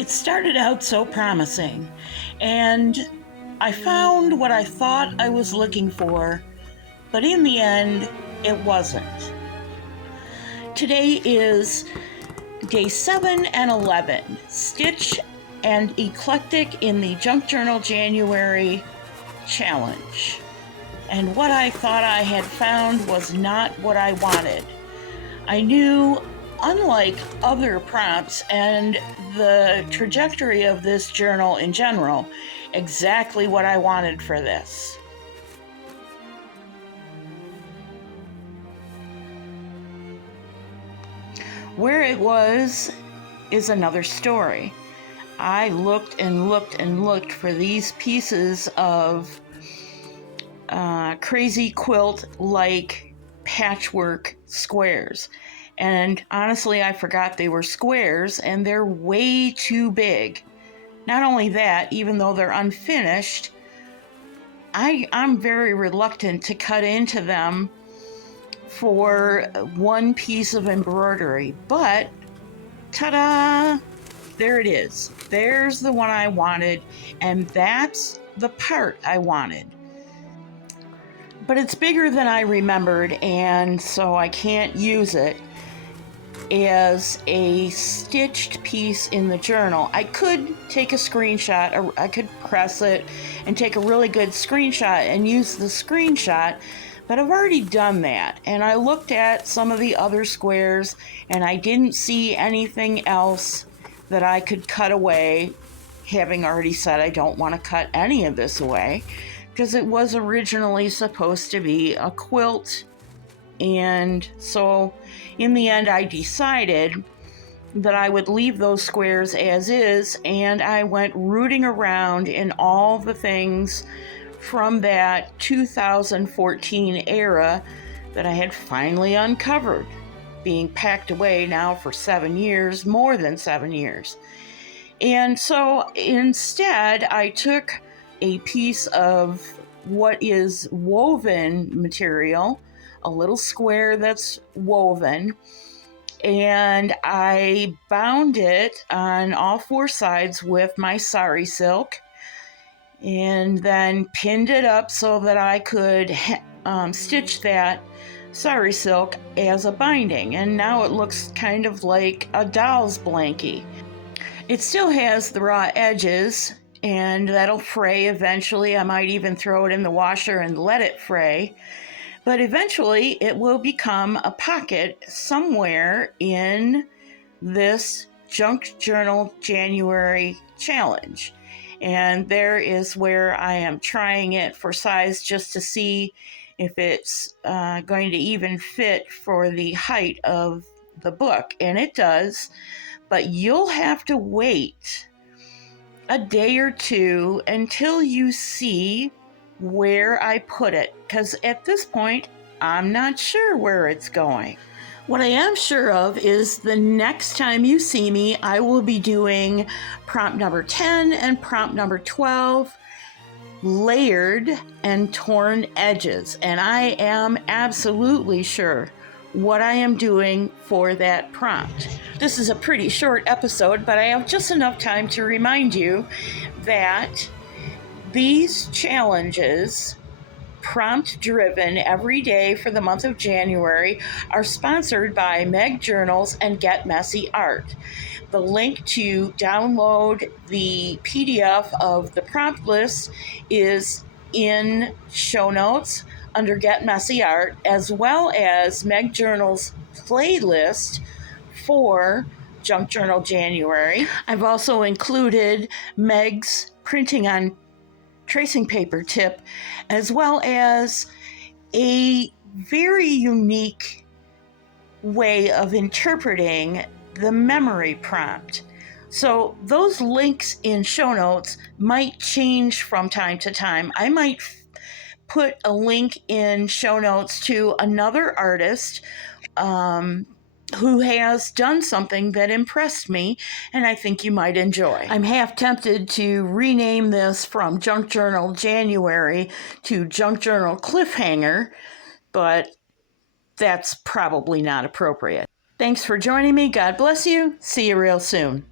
It started out so promising, and I found what I thought I was looking for, but in the end, it wasn't. Today is day 7 and 11, Stitch and Eclectic in the Junk Journal January Challenge. And what I thought I had found was not what I wanted. I knew, unlike other prompts and the trajectory of this journal in general, exactly what I wanted for this. Where it was is another story. I looked and looked and looked for these pieces of crazy quilt-like patchwork squares. And honestly, I forgot they were squares, and they're way too big. Not only that, even though they're unfinished, I'm very reluctant to cut into them for one piece of embroidery. But, ta-da! There it is. There's the one I wanted, and that's the part I wanted. But it's bigger than I remembered, and so I can't use it as a stitched piece in the journal. I could take a screenshot, or I could press it and take a really good screenshot and use the screenshot, but I've already done that. And I looked at some of the other squares, and I didn't see anything else that I could cut away, having already said I don't want to cut any of this away, because it was originally supposed to be a quilt. And so in the end, I decided that I would leave those squares as is, and I went rooting around in all the things from that 2014 era that I had finally uncovered, being packed away now for 7 years, more than 7 years. And so instead, I took a piece of what is woven material, a little square that's woven, and I bound it on all 4 sides with my sari silk, and then pinned it up so that I could stitch that sari silk as a binding. And now it looks kind of like a doll's blankie. It still has the raw edges, and that'll fray eventually. I might even throw it in the washer and let it fray. But eventually it will become a pocket somewhere in this Junk Journal January challenge. And there is where I am trying it for size, just to see if it's going to even fit for the height of the book. And it does, but you'll have to wait a day or two until you see where I put it, because at this point, I'm not sure where it's going. What I am sure of is the next time you see me, I will be doing prompt number 10 and prompt number 12, layered and torn edges. And I am absolutely sure what I am doing for that prompt. This is a pretty short episode, but I have just enough time to remind you that these challenges, prompt driven every day for the month of January, are sponsored by Meg Journals and GetMessyArt. The link to download the PDF of the prompt list is in show notes under Get Messy Art, as well as Meg Journal's playlist for Junk Journal January. I've also included Meg's printing on tracing paper tip, as well as a very unique way of interpreting the memory prompt. So those links in show notes might change from time to time. I might put a link in show notes to another artist who has done something that impressed me, and I think you might enjoy. I'm half tempted to rename this from Junk Journal January to Junk Journal Cliffhanger, but that's probably not appropriate. Thanks for joining me. God bless you. See you real soon.